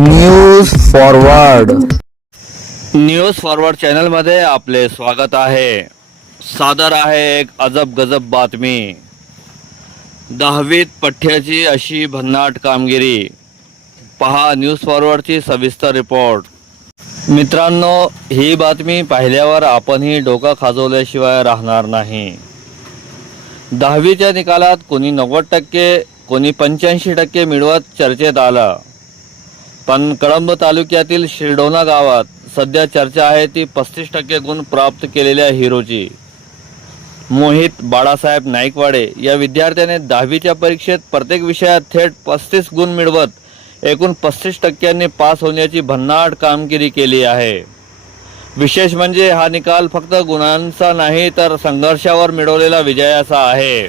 News forward चॅनलमध्ये आपले स्वागत आहे। सादर आहे एक अजब गजब बातमी। 10वीत पठ्याची अशी भन्नाट कामगिरी। पहा न्यूज फॉरवर्डची सविस्तर रिपोर्ट। मित्रांनो, ही बातमी पाहिल्यावर आपणही डोकं खाजवल्याशिवाय राहणार नाही। 10वीच्या निकालात कोणी 90%, कोणी 85% मिळवत चर्चेत आलं। पण कळंब तालुक्यातील शिरडोना गावात सध्या चर्चा आहे ती 35% गुण प्राप्त केलेल्या हिरोची। मोहित बाळासाहेब नाईकवाडे या विद्यार्थ्याने 10वीच्या परीक्षेत प्रत्येक विषयात थेट 35 गुण मिळवत एकूण 35% पास होण्याची भन्नाट कामगिरी केली आहे। विशेष म्हणजे हा निकाल फक्त गुणांचा नाही तर संघर्षावर मिळवलेला विजयाचा आहे।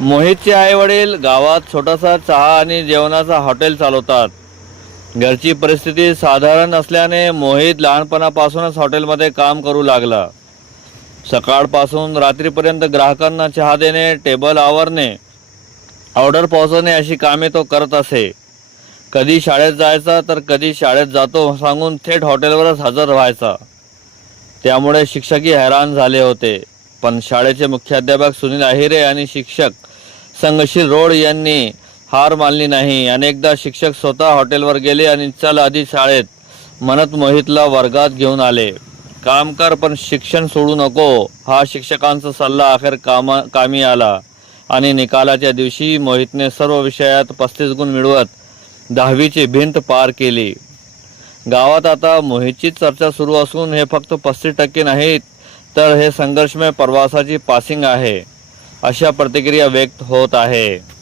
मोहितचे आईवडील गावात छोटासा चहा आणि जेवणाचा हॉटेल चालवतात। घरची परिस्थिती साधारण असल्याने मोहित लहानपणापासूनच हॉटेलमध्ये काम करू लागला। सकाळपासून रात्रीपर्यंत ग्राहकांना चहा देणे, टेबल आवरणे, ऑर्डर पोहोचवणे अशी कामे तो करत असे। कधी शाळेत जायचा तर कधी शाळेत जातो सांगून थेट हॉटेलवरच हजर व्हायचा। त्यामुळे शिक्षकही हैराण झाले होते। पण शाळेचे मुख्याध्यापक सुनील आहिरे आणि शिक्षक संघशील रोड यांनी हार मानली नाही। अनेकदा शिक्षक स्वतः हॉटेलवर गेले आणि चल आधी शाळेत म्हणत मोहितला वर्गात घेऊन आले। काम कर पण शिक्षण सोडू नको हा शिक्षकांचा सल्ला अखेर कामी आला आणि निकालाच्या दिवशी मोहितने सर्व विषयात 35 गुण मिळवत 10वीची भिंत पार केली। गावात आता मोहितची चर्चा सुरू असून हे फक्त 35% नाहीत तर हे संघर्षमय प्रवासाची पासिंग आहे, अशा प्रतिक्रिया व्यक्त होत आहे।